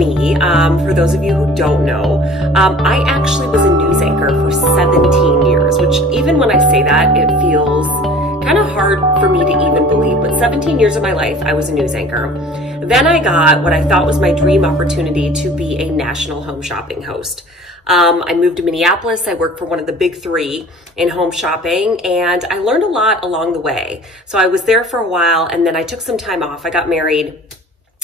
me, for those of you who don't know, I actually was a news anchor for 17 years, which even when I say that, it feels kind of hard for me to even believe, but 17 years of my life, I was a news anchor. Then I got what I thought was my dream opportunity to be a national home shopping host. I moved to Minneapolis. I worked for one of the big three in home shopping, and I learned a lot along the way. So I was there for a while, and then I took some time off. I got married,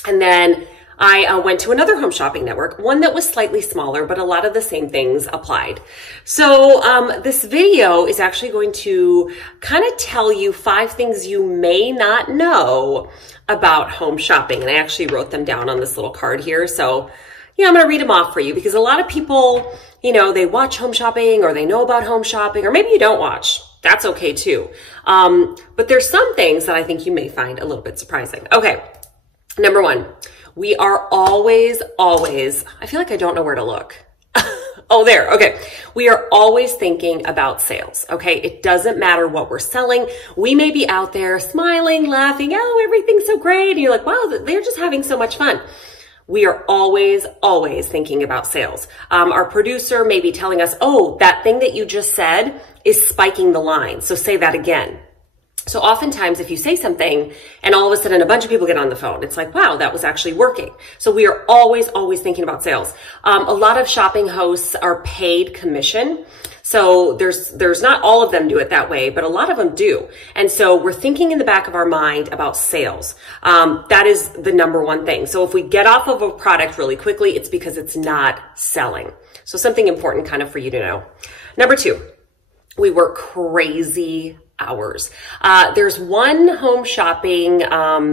and then I went to another home shopping network, one that was slightly smaller, but a lot of the same things applied. So this video is actually going to kind of tell you 5 things you may not know about home shopping. And I actually wrote them down on this little card here. So I'm going to read them off for you because a lot of people, they watch home shopping or they know about home shopping, or maybe you don't watch. That's okay too. But there's some things that I think you may find a little bit surprising. Okay. Number 1. We are always, I feel like I don't know where to look. Oh, there. Okay. We are always thinking about sales. Okay. It doesn't matter what we're selling. We may be out there smiling, laughing. Oh, everything's so great. And you're like, wow, they're just having so much fun. We are always thinking about sales. Our producer may be telling us, oh, that thing that you just said is spiking the line. So say that again. So oftentimes if you say something and all of a sudden a bunch of people get on the phone, it's like, wow, that was actually working. So we are always thinking about sales. A lot of shopping hosts are paid commission. So there's not all of them do it that way, but a lot of them do. And so we're thinking in the back of our mind about sales. That is the number one thing. So if we get off of a product really quickly, it's because it's not selling. So something important kind of for you to know. Number 2, we work crazy hours. There's one home shopping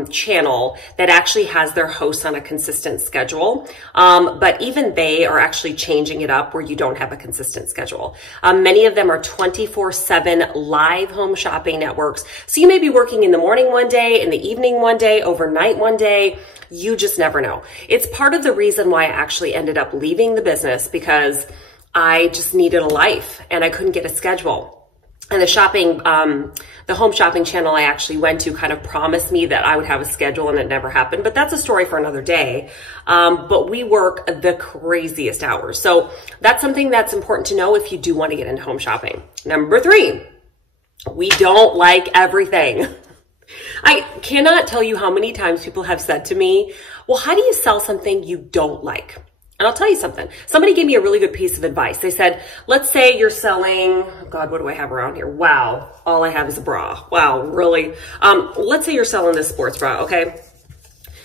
channel that actually has their hosts on a consistent schedule. But even they are actually changing it up where you don't have a consistent schedule. Many of them are 24/7 live home shopping networks. So you may be working in the morning one day, in the evening one day, overnight one day. You just never know. It's part of the reason why I actually ended up leaving the business, because I just needed a life and I couldn't get a schedule. And the home shopping channel I actually went to kind of promised me that I would have a schedule, and it never happened, but that's a story for another day. But we work the craziest hours. So that's something that's important to know if you do want to get into home shopping. Number 3, we don't like everything. I cannot tell you how many times people have said to me, well, how do you sell something you don't like? And I'll tell you something. Somebody gave me a really good piece of advice. They said, let's say you're selling, God, what do I have around here? Wow. All I have is a bra. Wow. Really? Let's say you're selling this sports bra. Okay.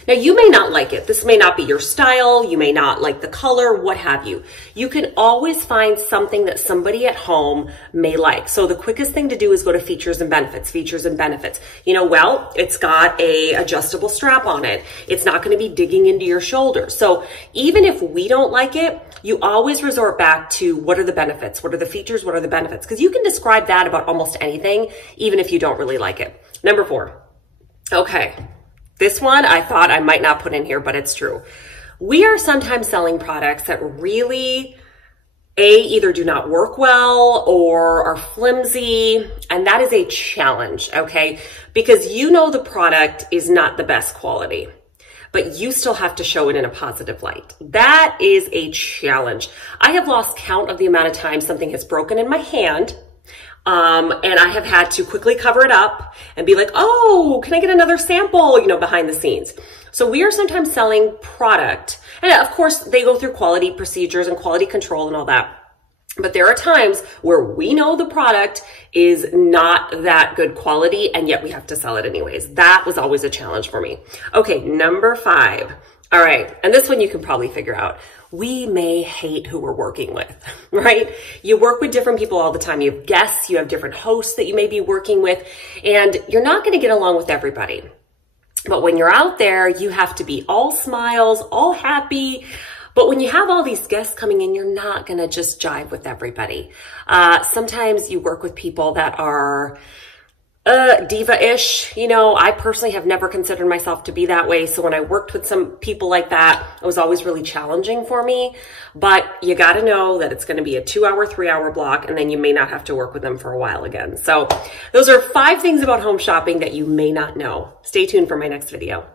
Now you may not like it. This may not be your style. You may not like the color, what have you. You can always find something that somebody at home may like. So the quickest thing to do is go to features and benefits, well, it's got a adjustable strap on it. It's not going to be digging into your shoulder. So even if we don't like it, you always resort back to what are the benefits? What are the features? What are the benefits? Because you can describe that about almost anything, even if you don't really like it. Number 4. Okay. This one I thought I might not put in here, but it's true. We are sometimes selling products that really, either do not work well or are flimsy, and that is a challenge, okay? Because the product is not the best quality, but you still have to show it in a positive light. That is a challenge. I have lost count of the amount of times something has broken in my hand, and I have had to quickly cover it up and be like, oh, can I get another sample, behind the scenes. So we are sometimes selling product. And of course, they go through quality procedures and quality control and all that. But there are times where we know the product is not that good quality, and yet we have to sell it anyways. That was always a challenge for me. Okay, number 5. All right, and this one you can probably figure out. We may hate who we're working with, right? You work with different people all the time. You have guests, you have different hosts that you may be working with, and you're not going to get along with everybody. But when you're out there, you have to be all smiles, all happy. But when you have all these guests coming in, you're not going to just jive with everybody. Sometimes you work with people that are diva-ish. I personally have never considered myself to be that way. So when I worked with some people like that, it was always really challenging for me. But you got to know that it's going to be a 2-hour, 3-hour block, and then you may not have to work with them for a while again. So those are 5 things about home shopping that you may not know. Stay tuned for my next video.